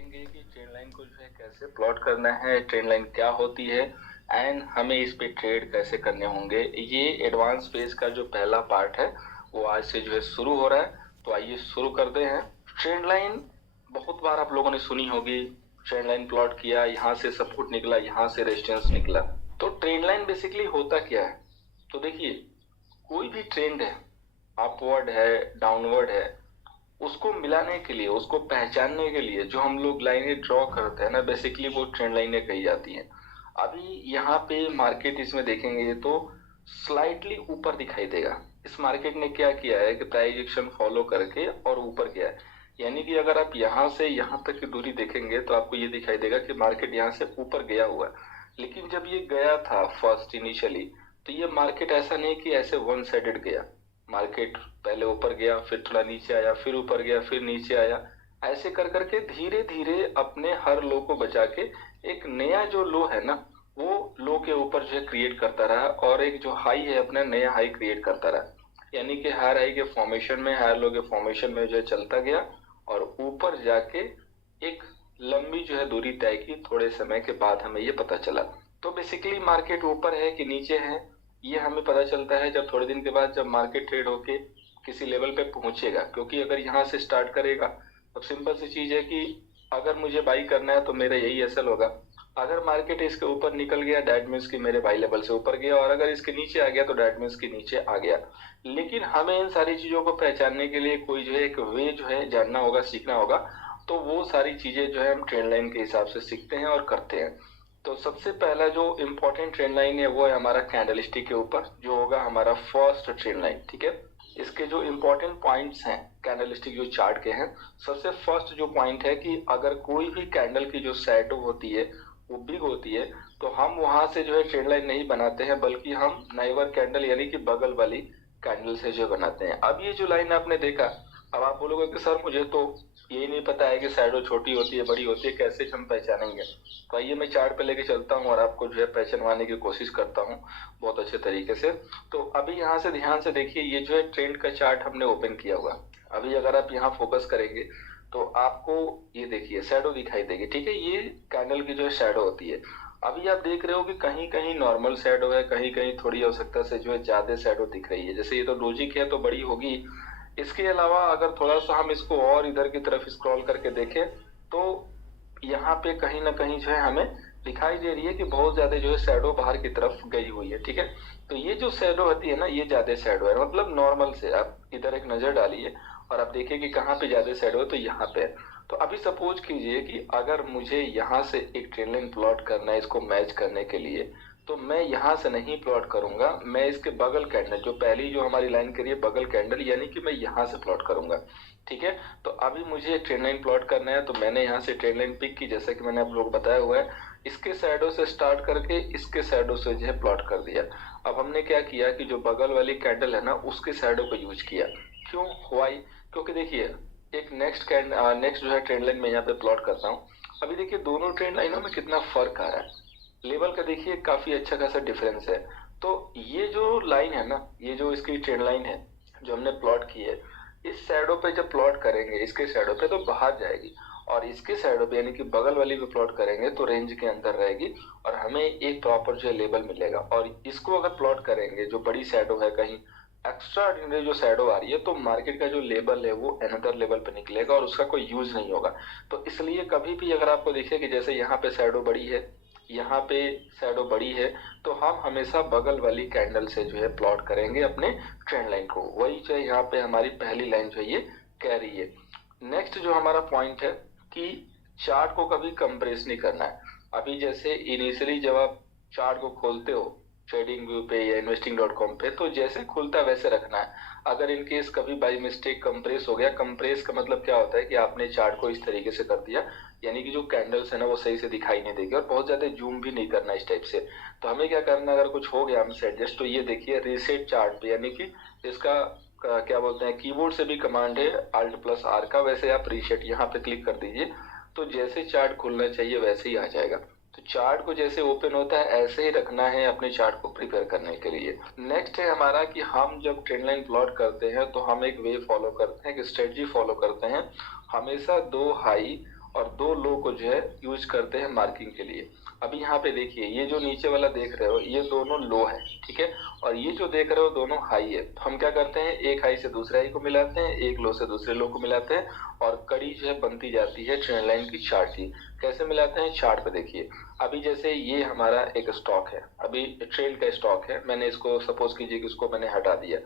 देखेंगे कि trend line को जो है कैसे प्लॉट करना है, ट्रेंड लाइन क्या होती है एंड हमें इस पे ट्रेड कैसे करने होंगे। ये एडवांस फेज का जो पहला पार्ट है वो आज से जो है शुरू हो रहा है। तो आइए शुरू करते हैं। ट्रेंड लाइन बहुत बार आप लोगों ने सुनी होगी। ट्रेंड लाइन प्लॉट किया, यहाँ से सपोर्ट निकला, यहाँ से रेजिस्टेंस निकला। तो ट्रेंड लाइन बेसिकली होता क्या है? तो देखिए, कोई भी ट्रेंड है, अपवर्ड है, डाउनवर्ड है, उसको मिलाने के लिए, उसको पहचानने के लिए जो हम लोग लाइनें ड्रॉ करते हैं ना, बेसिकली वो ट्रेंड लाइनें कही जाती हैं। अभी यहाँ पे मार्केट इसमें देखेंगे तो स्लाइटली ऊपर दिखाई देगा। इस मार्केट ने क्या किया है कि प्राइस एक्शन फॉलो करके और ऊपर गया है। यानी कि अगर आप यहाँ से यहाँ तक की दूरी देखेंगे तो आपको ये दिखाई देगा कि मार्केट यहाँ से ऊपर गया हुआ है। लेकिन जब ये गया था फर्स्ट इनिशियली, तो ये मार्केट ऐसा नहीं कि ऐसे वन साइडेड गया। मार्केट पहले ऊपर गया, फिर थोड़ा नीचे आया, फिर ऊपर गया, फिर नीचे आया। ऐसे कर करके धीरे धीरे अपने हर लो को बचा के एक नया जो लो है ना, वो लो के ऊपर जो है क्रिएट करता रहा और एक जो हाई है अपना नया हाई क्रिएट करता रहा। यानी कि हायर हाई के फॉर्मेशन में, हायर लो के फॉर्मेशन में जो है चलता गया और ऊपर जाके एक लंबी जो है दूरी तय की। थोड़े समय के बाद हमें ये पता चला। तो बेसिकली मार्केट ऊपर है कि नीचे है, ये हमें पता चलता है जब थोड़े दिन के बाद जब मार्केट ट्रेड होके किसी लेवल पे पहुंचेगा। क्योंकि अगर यहाँ से स्टार्ट करेगा, अब सिंपल सी चीज है कि अगर मुझे बाई करना है तो मेरा यही असल होगा। अगर मार्केट इसके ऊपर निकल गया, दैट मीन्स कि मेरे बाई लेवल से ऊपर गया, और अगर इसके नीचे आ गया तो दैट मीन्स कि नीचे आ गया। लेकिन हमें इन सारी चीजों को पहचानने के लिए कोई जो है एक वे जो है जानना होगा, सीखना होगा। तो वो सारी चीजें जो है हम ट्रेंड लाइन के हिसाब से सीखते हैं और करते हैं। तो सबसे पहला जो इम्पोर्टेंट ट्रेंड लाइन है वो है हमारा कैंडलस्टिक के ऊपर, जो होगा हमारा फर्स्ट ट्रेंड लाइन। ठीक है, इसके जो इम्पोर्टेंट पॉइंट्स हैं कैंडलस्टिक जो चार्ट के हैं, सबसे फर्स्ट जो पॉइंट है कि अगर कोई भी कैंडल की जो शैडो होती है वो बिग होती है, तो हम वहां से जो है ट्रेंड लाइन नहीं बनाते हैं, बल्कि हम नाइवर कैंडल यानी कि बगल वाली कैंडल से जो बनाते हैं। अब ये जो लाइन आपने देखा, अब आप बोलोगे कि सर मुझे तो ये नहीं पता है कि शैडो छोटी होती है, बड़ी होती है, कैसे हम पहचानेंगे? तो आइए मैं चार्ट पे लेके चलता हूँ और आपको जो है पहचानवाने की कोशिश करता हूँ बहुत अच्छे तरीके से। तो अभी यहाँ से ध्यान से देखिए, ये जो है ट्रेंड का चार्ट हमने ओपन किया हुआ। अभी अगर आप यहाँ फोकस करेंगे तो आपको ये देखिए शैडो दिखाई देगी। ठीक है, ये कैंडल की जो है शैडो होती है। अभी आप देख रहे हो कि कहीं कहीं नॉर्मल शैडो है, कहीं कहीं थोड़ी आवश्यकता से जो है ज्यादा शैडो दिख रही है। जैसे ये तो लॉजिक है तो बड़ी होगी। इसके अलावा अगर थोड़ा सा हम इसको और इधर की तरफ स्क्रॉल करके देखें तो यहाँ पे कहीं ना कहीं जो है हमें दिखाई दे रही है कि बहुत ज्यादा जो है शैडो बाहर की तरफ गई हुई है। ठीक है, तो ये जो शैडो होती है ना, ये ज्यादा शैडो है, मतलब नॉर्मल से आप इधर एक नजर डालिए और आप देखिए कि कहाँ पे ज्यादा शैडो है, तो यहाँ पे है। तो अभी सपोज कीजिए कि अगर मुझे यहाँ से एक ट्रेंड लाइन प्लॉट करना है इसको मैच करने के लिए, तो मैं यहाँ से नहीं प्लॉट करूंगा, मैं इसके बगल कैंडल, जो पहली जो हमारी लाइन करी है बगल कैंडल, यानी कि मैं यहाँ से प्लॉट करूंगा। ठीक है, तो अभी मुझे ट्रेंड लाइन प्लॉट करना है, तो मैंने यहाँ से ट्रेंड लाइन पिक की, जैसा कि मैंने आप लोग बताया हुआ है। इसके शैडो से स्टार्ट करके इसके शैडो से जो है प्लॉट कर दिया। अब हमने क्या किया कि जो बगल वाली कैंडल है ना, उसके शैडो को यूज किया। क्यों, व्हाई? क्योंकि देखिए एक नेक्स्ट जो है ट्रेंड लाइन मैं यहाँ पे प्लॉट करता हूँ। अभी देखिए दोनों ट्रेंड लाइनों में कितना फर्क आ रहा है, लेवल का देखिए काफी अच्छा खासा डिफरेंस है। तो ये जो लाइन है ना, ये जो इसकी ट्रेंड लाइन है जो हमने प्लॉट की है, इस शैडो पे जब प्लॉट करेंगे इसके शैडो पे तो बाहर जाएगी, और इसके शैडो पे यानी कि बगल वाली पे प्लॉट करेंगे तो रेंज के अंदर रहेगी और हमें एक प्रॉपर जो है लेवल मिलेगा। और इसको अगर प्लॉट करेंगे जो बड़ी शैडो है, कहीं एक्स्ट्रा ऑर्डिनरी जो शैडो आ रही है, तो मार्केट का जो लेवल है वो अनदर लेवल पे निकलेगा और उसका कोई यूज नहीं होगा। तो इसलिए कभी भी अगर आपको दिखे कि जैसे यहाँ पे शैडो बड़ी है, यहाँ पे शैडो बड़ी है, तो हम हमेशा बगल वाली कैंडल से जो है प्लॉट करेंगे अपने ट्रेंड लाइन को। वही जो है यहाँ पे हमारी पहली लाइन जो है ये कह रही है। नेक्स्ट जो हमारा पॉइंट है कि चार्ट को कभी कंप्रेस नहीं करना है। अभी जैसे इनिशियली जब आप चार्ट को खोलते हो ट्रेडिंग व्यू पे या investing.com पे, तो जैसे खुलता है वैसे रखना है। अगर इन केस कभी बाई मिस्टेक कंप्रेस हो गया, कंप्रेस का मतलब क्या होता है कि आपने चार्ट को इस तरीके से कर दिया, यानी कि जो कैंडल्स है ना वो सही से दिखाई नहीं देगी, और बहुत ज्यादा जूम भी नहीं करना इस टाइप से। तो हमें क्या करना, अगर कुछ हो गया हमसे एडजस्ट, तो ये देखिए रीसेट चार्ट पे, यानी कि इसका क्या बोलते हैं, कीबोर्ड से भी कमांड है Alt+R का, वैसे आप रीसेट यहाँ पे क्लिक कर दीजिए, तो जैसे चार्ट खुलना चाहिए वैसे ही आ जाएगा। तो चार्ट को जैसे ओपन होता है ऐसे ही रखना है अपने चार्ट को प्रिपेयर करने के लिए। नेक्स्ट है हमारा कि हम जब ट्रेंड लाइन प्लॉट करते हैं तो हम एक वे फॉलो करते हैं, एक स्ट्रेटजी फॉलो करते हैं। हमेशा दो हाई और दो लो को जो है यूज करते हैं मार्किंग के लिए। अभी यहाँ पे देखिए ये जो नीचे वाला देख रहे हो ये दोनों लो है, ठीक है, और ये जो देख रहे हो दोनों हाई है। तो हम क्या करते हैं, एक हाई से दूसरे हाई को मिलाते हैं, एक लो से दूसरे लो को मिलाते हैं, और कड़ी जो है बनती जाती है ट्रेंड लाइन की चार्ट की। कैसे मिलाते हैं, चार्ट पे देखिए। अभी जैसे ये हमारा एक स्टॉक है, अभी ट्रेल का स्टॉक है, मैंने इसको सपोज कीजिए कि इसको मैंने हटा दिया,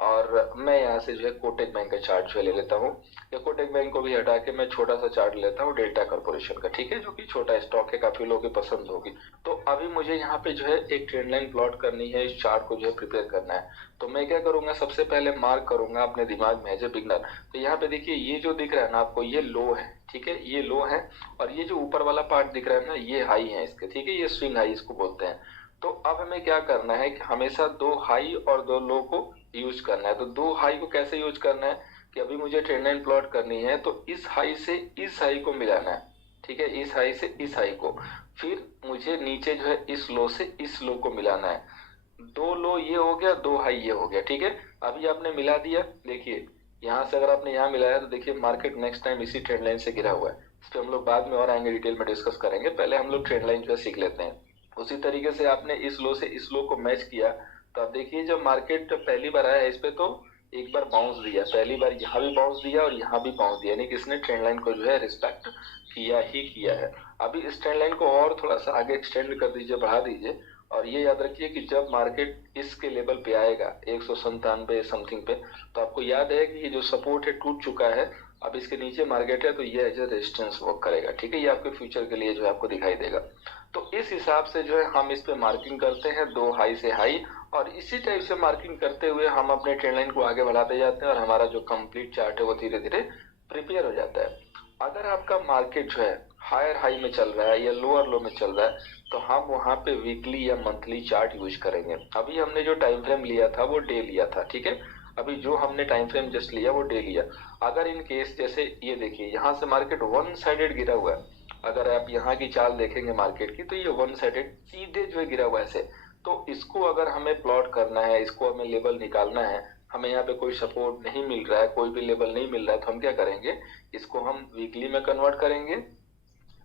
और मैं यहाँ से जो है कोटक बैंक का चार्ट जो है ले लेता हूँ, या कोटक बैंक को भी हटा के मैं छोटा सा चार्ट लेता हूँ डेल्टा कॉर्पोरेशन का, ठीक है, जो कि छोटा स्टॉक है, काफी लोगों की पसंद होगी। तो अभी मुझे यहाँ पे जो है एक ट्रेंड लाइन प्लॉट करनी है, इस चार्ट को जो है प्रिपेयर करना है। तो मैं क्या करूंगा, सबसे पहले मार्क करूंगा अपने दिमाग में एज ए बिगनर। तो यहाँ पे देखिए ये जो दिख रहा है ना आपको, ये लो है, ठीक है, ये लो है, और ये जो ऊपर वाला पार्ट दिख रहा है ना ये हाई है इसके, ठीक है, ये स्विंग हाई इसको बोलते हैं। तो अब हमें क्या करना है कि हमेशा दो हाई और दो लो को यूज करना है। तो दो हाई को कैसे यूज करना है कि अभी मुझे ट्रेंड लाइन प्लॉट करनी है, तो इस हाई से इस हाई को मिलाना है, ठीक है, इस हाई से इस हाई को, फिर मुझे नीचे जो है इस लो से इस लो को मिलाना है। दो लो ये हो गया, दो हाई ये हो गया, ठीक है। अभी आपने मिला दिया, देखिए यहाँ से अगर आपने यहाँ मिलाया तो देखिए मार्केट नेक्स्ट टाइम इसी ट्रेंड लाइन से गिरा हुआ है। इस पे हम लोग बाद में और आएंगे, डिटेल में डिस्कस करेंगे, पहले हम लोग ट्रेंड लाइन जो है सीख लेते हैं। उसी तरीके से आपने इस लो से इस लो को मैच किया, तो आप देखिए जब मार्केट पहली बार आया इस पे तो एक बार बाउंस दिया, पहली बार यहाँ भी बाउंस दिया और यहाँ भी बाउंस दिया, यानी कि इसने ट्रेंड लाइन को जो है रिस्पेक्ट किया ही किया है। अभी इस ट्रेंड लाइन को और थोड़ा सा आगे एक्सटेंड कर दीजिए, बढ़ा दीजिए, और ये याद रखिए कि जब मार्केट इसके लेवल पे आएगा 197 समथिंग पे, तो आपको याद है कि ये जो सपोर्ट है टूट चुका है, अब इसके नीचे मार्केट है, तो ये एज ए रेजिस्टेंस वर्क करेगा, ठीक है, ये आपके फ्यूचर के लिए जो है आपको दिखाई देगा। तो इस हिसाब से जो है हम इस पे मार्किंग करते हैं, दो हाई से हाई, और इसी टाइप से मार्किंग करते हुए हम अपने ट्रेंड लाइन को आगे बढ़ाते जाते हैं, और हमारा जो कंप्लीट चार्ट है वो धीरे धीरे प्रिपेयर हो जाता है। अगर आपका मार्केट जो है हायर हाई में चल रहा है या लोअर लो में चल रहा है, तो हम वहां पे वीकली या मंथली चार्ट यूज करेंगे। अभी हमने जो टाइम फ्रेम लिया था वो डे लिया था, ठीक है, अभी जो हमने टाइम फ्रेम जस्ट लिया वो डे लिया। अगर इन केस जैसे ये देखिए यहाँ से मार्केट वन साइडेड गिरा हुआ है, अगर आप यहाँ की चाल देखेंगे मार्केट की, तो ये वन साइडेड सीधे जो है गिरा हुआ है ऐसे। तो इसको अगर हमें प्लॉट करना है, इसको हमें लेवल निकालना है, हमें यहाँ पे कोई सपोर्ट नहीं मिल रहा है, कोई भी लेवल नहीं मिल रहा है, तो हम क्या करेंगे, इसको हम वीकली में कन्वर्ट करेंगे,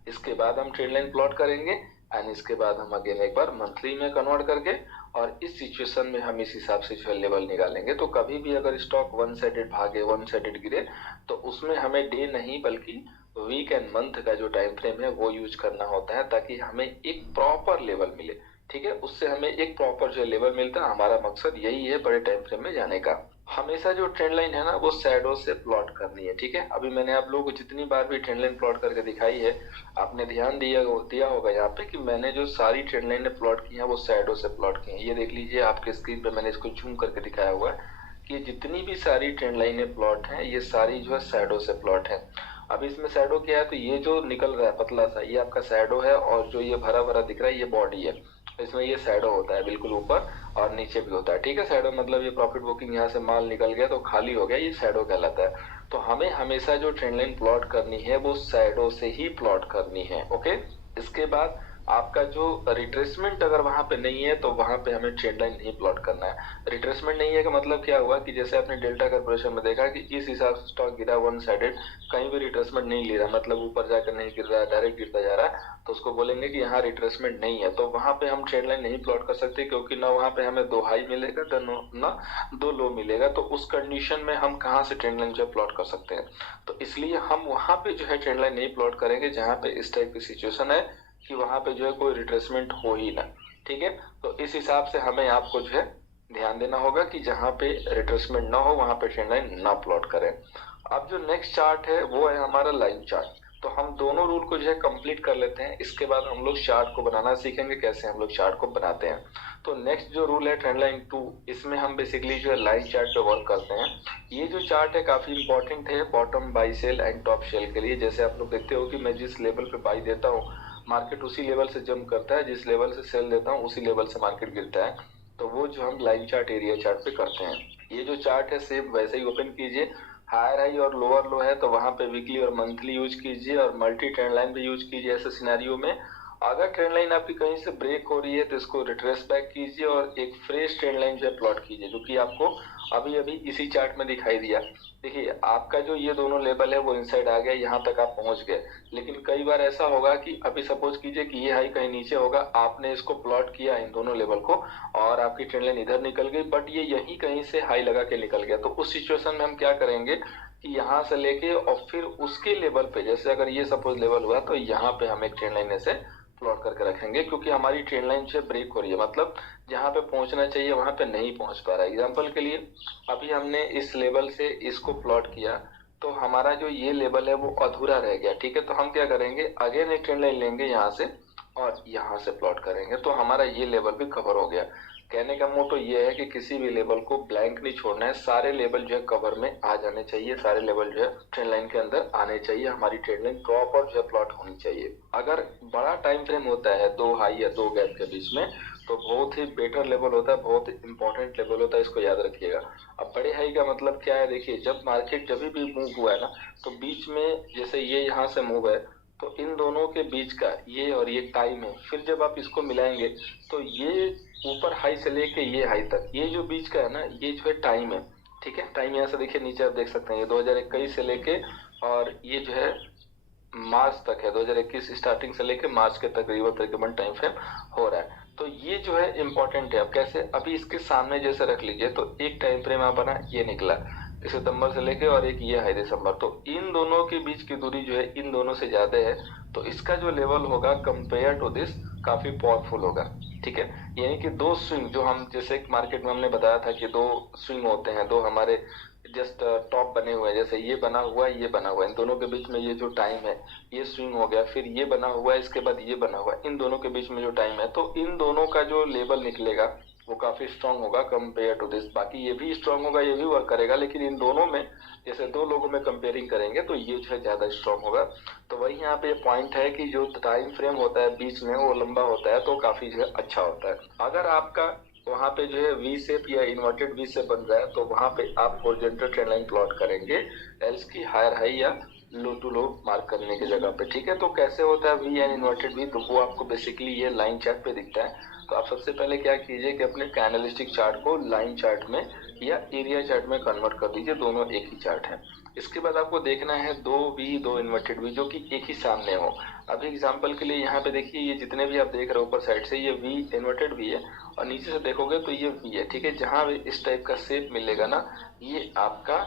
इसके बाद हम ट्रेंड लाइन प्लॉट करेंगे, एंड इसके बाद हम अगेन एक बार मंथली में कन्वर्ट करके, और इस सिचुएशन में हम इस हिसाब से जो है लेवल निकालेंगे। तो कभी भी अगर स्टॉक वन साइडेड भागे, वन साइडेड गिरे, तो उसमें हमें डे नहीं बल्कि वीक एंड मंथ का जो टाइम फ्रेम है वो यूज करना होता है, ताकि हमें एक प्रॉपर लेवल मिले, ठीक है, उससे हमें एक प्रॉपर जो लेवल मिलता है। हमारा मकसद यही है बड़े टाइम फ्रेम में जाने का। हमेशा जो ट्रेंड लाइन है ना वो शैडो से प्लॉट करनी है, ठीक है। अभी मैंने आप लोगों को जितनी बार भी ट्रेंड लाइन प्लॉट करके दिखाई है, आपने ध्यान दिया होगा यहाँ पे कि मैंने जो सारी ट्रेंड लाइन प्लॉट की है वो शैडो से प्लॉट की है। ये देख लीजिए आपके स्क्रीन पे मैंने इसको जूम करके दिखाया हुआ है कि जितनी भी सारी ट्रेंड लाइनें प्लॉट हैं ये सारी जो है शैडो से प्लॉट है। अब इसमें शैडो क्या है, तो ये जो निकल रहा है पतला सा ये आपका शैडो है, और जो ये भरा भरा दिख रहा है ये बॉडी है। इसमें ये शैडो होता है बिल्कुल ऊपर और नीचे भी होता है, ठीक है। शैडो मतलब ये प्रॉफिट बुकिंग, यहाँ से माल निकल गया तो खाली हो गया, ये शैडो कहलाता है। तो हमें हमेशा जो ट्रेंड लाइन प्लॉट करनी है वो शैडो से ही प्लॉट करनी है, ओके। इसके बाद आपका जो रिट्रेसमेंट अगर वहां पे नहीं है तो वहां पे हमें ट्रेंड लाइन नहीं प्लॉट करना है। रिट्रेसमेंट नहीं है का मतलब क्या हुआ कि जैसे आपने डेल्टा कॉर्पोरेशन में देखा कि इस हिसाब से स्टॉक गिरा वन साइडेड, कहीं भी रिट्रेसमेंट नहीं ले रहा, मतलब ऊपर जाकर नहीं गिर रहा है, डायरेक्ट गिरता जा रहा है, तो उसको बोलेंगे कि यहाँ रिट्रेसमेंट नहीं है। तो वहां पे हम ट्रेंड लाइन नहीं प्लॉट कर सकते, क्योंकि ना वहां पे हमें दो हाई मिलेगा ना दो लो मिलेगा। तो उस कंडीशन में हम कहाँ से ट्रेंड लाइन जो प्लॉट कर सकते हैं। तो इसलिए हम वहां पे जो है ट्रेंड लाइन नहीं प्लॉट करेंगे जहाँ पे इस टाइप की सिचुएशन है कि वहां पे जो है कोई रिट्रेसमेंट हो ही ना, ठीक है। तो इस हिसाब से हमें आपको जो है ध्यान देना होगा कि जहां पे रिट्रेसमेंट ना हो वहां पे ट्रेंड लाइन ना प्लॉट करें। अब जो नेक्स्ट चार्ट है वो है हमारा लाइन चार्ट। तो हम दोनों रूल को जो है कंप्लीट कर लेते हैं, इसके बाद हम लोग चार्ट को बनाना सीखेंगे, कैसे हम लोग चार्ट को बनाते हैं। तो नेक्स्ट जो रूल है ट्रेंड लाइन 2, इसमें हम बेसिकली जो है लाइन चार्ट पे वर्क करते हैं। ये जो चार्ट है काफी इंपॉर्टेंट है bottom buy sell and top sell के लिए। जैसे आप लोग देखते हो कि मैं जिस लेवल पे बाई देता हूँ मार्केट उसी लेवल से जंप करता है, जिस लेवल से सेल देता हूँ उसी लेवल से मार्केट गिरता है। तो वो जो हम लाइन चार्ट, एरिया चार्ट पे करते हैं। ये जो चार्ट है सेम वैसे ही ओपन कीजिए, हायर हाई और लोअर लो है तो वहां पे वीकली और मंथली यूज कीजिए, और मल्टी ट्रेंड लाइन भी यूज कीजिए ऐसे सिनेरियो में। अगर ट्रेंड लाइन आपकी कहीं से ब्रेक हो रही है तो इसको रिट्रेस बैक कीजिए और एक फ्रेश ट्रेंड लाइन जो है प्लॉट कीजिए, जो कि आपको अभी अभी इसी चार्ट में दिखाई दिया। देखिए आपका जो ये दोनों लेवल है वो इनसाइड आ गया, यहाँ तक आप पहुंच गए। लेकिन कई बार ऐसा होगा कि अभी सपोज कीजिए कि ये हाई कहीं नीचे होगा, आपने इसको प्लॉट किया इन दोनों लेवल को और आपकी ट्रेंड लाइन इधर निकल गई, बट ये यहीं कहीं से हाई लगा के निकल गया। तो उस सिचुएशन में हम क्या करेंगे कि यहाँ से लेके और फिर उसके लेवल पे, जैसे अगर ये सपोज लेवल हुआ तो यहाँ पे हम एक ट्रेंड लाइन ऐसे प्लॉट करके रखेंगे, क्योंकि हमारी ट्रेंड लाइन से ब्रेक हो रही है, मतलब जहां पे पहुंचना चाहिए वहां पे नहीं पहुंच पा रहा है। एग्जांपल के लिए अभी हमने इस लेवल से इसको प्लॉट किया तो हमारा जो ये लेवल है वो अधूरा रह गया, ठीक है। तो हम क्या करेंगे, अगेन एक ट्रेंड लाइन लेंगे यहाँ से और यहाँ से प्लॉट करेंगे, तो हमारा ये लेवल भी कवर हो गया। कहने का मोटो ये है कि किसी भी लेवल को ब्लैंक नहीं छोड़ना है, सारे लेवल जो है कवर में आ जाने चाहिए, सारे लेवल जो है ट्रेंड लाइन के अंदर आने चाहिए, हमारी ट्रेंड लाइन प्रॉपर जो है प्लॉट होनी चाहिए। अगर बड़ा टाइम फ्रेम होता है दो हाई या दो गैप के बीच में तो बहुत ही बेटर लेवल होता है, बहुत इंपॉर्टेंट लेवल होता है, इसको याद रखिएगा। अब बड़े हाई का मतलब क्या है, देखिए जब मार्केट जब भी मूव हुआ है ना तो बीच में जैसे ये यहाँ से मूव है तो इन दोनों के बीच का ये और ये टाइम है, फिर जब आप इसको मिलाएंगे तो ये ऊपर हाई से लेके ये हाई तक ये जो बीच का है ना ये जो है टाइम है, ठीक है। टाइम यहाँ से देखिए नीचे आप देख सकते हैं, ये 2021 से लेके और ये जो है मार्च तक है, 2021 स्टार्टिंग से लेके मार्च के तकरीबन टाइम फ्रेम हो रहा है। तो ये जो है इंपॉर्टेंट है। अब कैसे, अभी इसके सामने जैसे रख लीजिए तो एक टाइम फ्रेम आप बना ये निकला सितंबर से लेके और एक ये है दिसंबर, तो इन दोनों के बीच की दूरी जो है इन दोनों से ज्यादा है, तो इसका जो लेवल होगा कंपेयर टू दिस काफी पावरफुल होगा, ठीक है। यानी कि दो स्विंग जो हम जैसे मार्केट में हमने बताया था कि दो स्विंग होते हैं, दो हमारे जस्ट टॉप बने हुए हैं, जैसे ये बना हुआ है ये बना हुआ है, इन दोनों के बीच में ये जो टाइम है ये स्विंग हो गया, फिर ये बना हुआ है इसके बाद ये बना हुआ है, इन दोनों के बीच में जो टाइम है, तो इन दोनों का जो लेवल निकलेगा वो काफी स्ट्रांग होगा कंपेयर टू दिस। बाकी ये भी स्ट्रांग होगा, ये भी वर्क करेगा, लेकिन इन दोनों में जैसे दो लोगों में कंपेयरिंग करेंगे तो ये जो है ज्यादा स्ट्रांग होगा। तो वही यहाँ पे पॉइंट है कि जो टाइम फ्रेम होता है बीच में वो लंबा होता है तो काफी जो है अच्छा होता है। अगर आपका वहां पे जो है वी शेप या इन्वर्टेड वी शेप बन रहा है तो वहां पे आप हॉरिजॉन्टल ट्रेंड लाइन प्लॉट करेंगे एल्स की हायर हाई या लो टू लो मार्क करने की जगह पे, ठीक है। तो कैसे होता है वी एंड इन्वर्टेड वी, तो वो आपको बेसिकली ये लाइन चार्ट पे दिखता है। तो आप सबसे पहले क्या कीजिए कि अपने कैंडलस्टिक चार्ट को लाइन चार्ट में या एरिया चार्ट में कन्वर्ट कर दीजिए, दोनों एक ही चार्ट है। इसके बाद आपको देखना है दो वी दो इन्वर्टेड वी जो कि एक ही सामने हो। अभी एग्जांपल के लिए यहाँ पे देखिए ये जितने भी आप देख रहे हो ऊपर साइड से ये वी इन्वर्टेड वी है और नीचे से देखोगे तो ये वी है, ठीक है। जहां भी इस टाइप का शेप मिलेगा ना ये आपका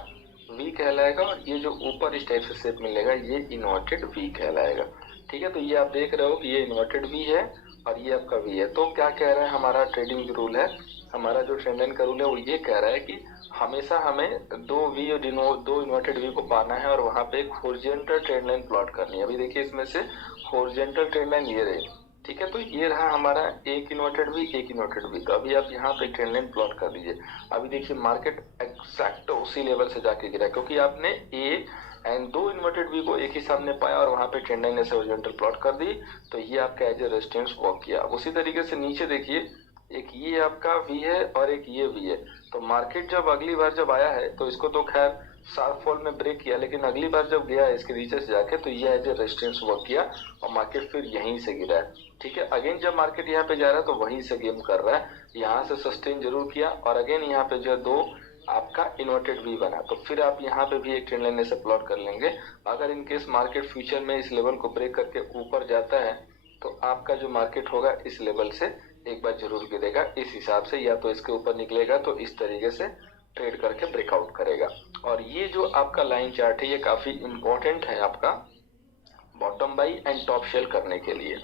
वी कहलाएगा और ये जो ऊपर इस टाइप से शेप मिलेगा ये इन्वर्टेड वी कहलाएगा, ठीक है। तो ये आप देख रहे हो कि ये इन्वर्टेड वी है और ये आपका वी है। तो क्या कह रहा है हमारा ट्रेडिंग जो रूल है, हमारा जो ट्रेंड लाइन का रूल है वो ये कह रहा है कि हमेशा हमें दो वी और दो इन्वर्टेड वी को पाना है और वहां पे एक हॉरिजॉन्टल ट्रेंड लाइन प्लॉट करनी है। अभी देखिए इसमें से हॉरिजॉन्टल ट्रेंड लाइन ये रही, ठीक है। तो ये रहा हमारा एक इन्वर्टेड वी एक इन्वर्टेड वी। तो अभी आप यहाँ पे ट्रेंड लाइन प्लॉट कर दीजिए। अभी देखिए मार्केट एग्जैक्ट उसी लेवल से जाके गिरा क्योंकि आपने ए एंड दो इन्वर्टेड वी को एक ही सामने पाया और वहां पे ट्रेंड लाइन ऐसे हॉरिजॉन्टल प्लॉट कर दी, तो ये आपका एज ए रेजिस्टेंस वर्क किया। उसी तरीके से नीचे देखिए एक ये आपका वी है और एक ये वी है। तो मार्केट जब अगली बार जब आया है तो इसको तो खैर शार्प फॉल में ब्रेक किया, लेकिन अगली बार जब गया है इसके नीचे से जाके तो ये एज ए रेजिस्टेंस वर्क किया और मार्केट फिर यहीं से गिरा है, ठीक है। अगेन जब मार्केट यहाँ पे जा रहा है तो वहीं से गेम कर रहा है, यहाँ से सस्टेन जरूर किया और अगेन यहाँ पे जो है दो आपका इन्वर्टेड वी बना, तो फिर आप यहाँ पे भी एक ट्रेंड लाइन से प्लॉट कर लेंगे। अगर इन केस मार्केट फ्यूचर में इस लेवल को ब्रेक करके ऊपर जाता है तो आपका जो मार्केट होगा इस लेवल से एक बार जरूर गिरेगा, इस हिसाब से या तो इसके ऊपर निकलेगा तो इस तरीके से ट्रेड करके ब्रेकआउट करेगा। और ये जो आपका लाइन चार्ट है ये काफी इंपॉर्टेंट है आपका bottom buy and top sell करने के लिए।